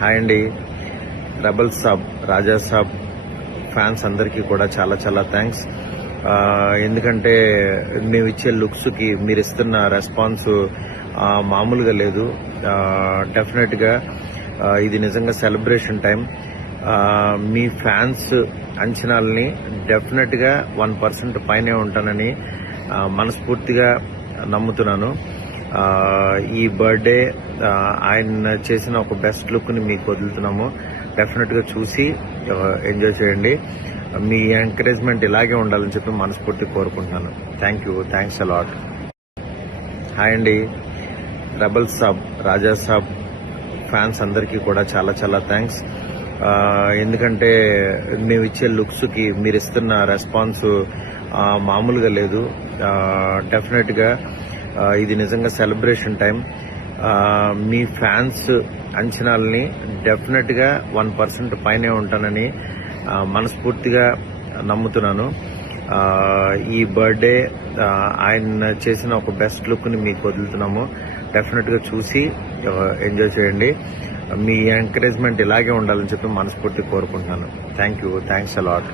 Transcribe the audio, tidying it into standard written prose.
Hi అండి. Rebel సాబ్, రాజా సాబ్ fans అందరికీ కూడా చాలా చాలా థ్యాంక్స్. ఎందుకంటే మేము ఇచ్చే లుక్స్కి మీరు ఇస్తున్న రెస్పాన్స్ మామూలుగా లేదు. డెఫినెట్గా ఇది నిజంగా సెలబ్రేషన్ టైం. మీ ఫ్యాన్స్ అంచనాలని డెఫినెట్గా 1% పైనే ఉంటానని మనస్ఫూర్తిగా నమ్ముతున్నాను. ఈ బర్త్డే ఆయన చేసిన ఒక బెస్ట్ లుక్ని మీకు వదులుతున్నాము. డెఫినెట్గా చూసి ఎంజాయ్ చేయండి. మీ ఎంకరేజ్మెంట్ ఇలాగే ఉండాలని చెప్పి మనస్ఫూర్తిగా కోరుకుంటున్నాను. Thanks a lot. హాయ్ అండి. రెబల్ సాబ్, రాజా సాబ్ ఫ్యాన్స్ అందరికీ కూడా చాలా చాలా థ్యాంక్స్. ఎందుకంటే మేము ఇచ్చే లుక్స్కి మీరు ఇస్తున్న రెస్పాన్స్ మామూలుగా లేదు. డెఫినెట్గా ఇది నిజంగా సెలబ్రేషన్ టైం. మీ ఫ్యాన్స్ అంచనాలని డెఫినెట్గా 1% పైనే ఉంటానని మనస్ఫూర్తిగా నమ్ముతున్నాను. ఈ బర్త్డే ఆయన చేసిన ఒక బెస్ట్ లుక్ని మీకు వదులుతున్నాము. డెఫినెట్గా చూసి ఎంజాయ్ చేయండి. మీ ఎంకరేజ్మెంట్ ఇలాగే ఉండాలని చెప్పి మనస్ఫూర్తిగా కోరుకుంటున్నాను. Thanks a lot.